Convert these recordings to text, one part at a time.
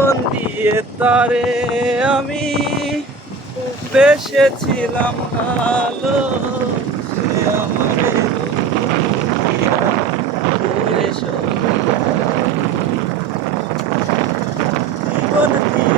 জীবন দিয়ে তারে আমি বেসেছিলাম ভালো জীবন দিয়ে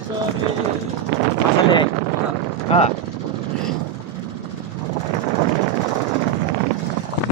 这个没啊。